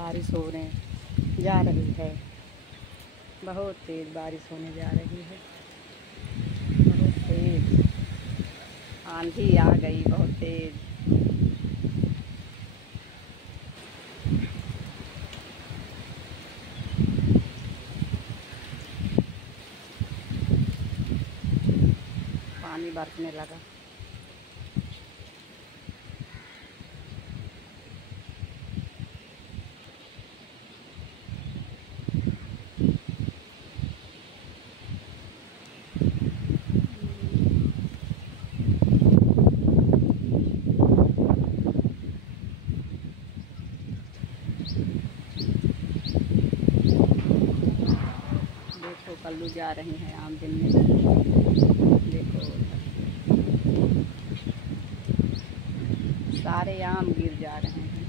बारिश होने जा रही है। बहुत तेज़ बारिश होने जा रही है, बहुत तेज़ आंधी आ गई, बहुत तेज़। पानी बरसने लगा। देखो कल्लू जा रही हैं आम गिनने। देखो सारे आम गिर जा रहे हैं।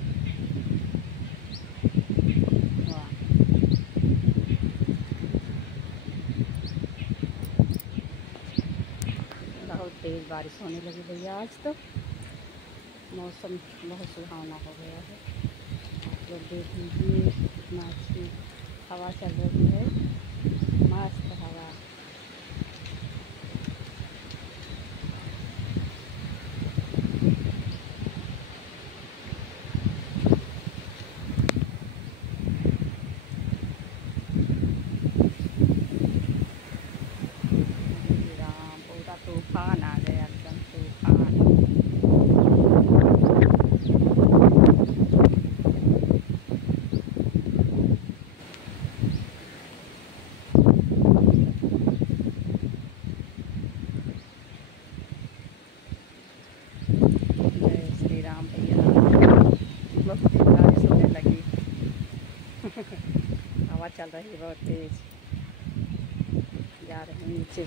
वाह, बहुत तेज़ बारिश होने लगी भैया। आज तो मौसम बहुत सुहावना हो गया है। आप लोग देख लीजिए कितना अच्छी हवा चल रही है, मस्त हवा। राम, पूरा तूफान आ गया, एकदम तूफान। जय श्री राम भैया। बहुत तेज बारिश होने लगी। हवा चल रही है बहुत तेज, जा रहे हैं नीचे।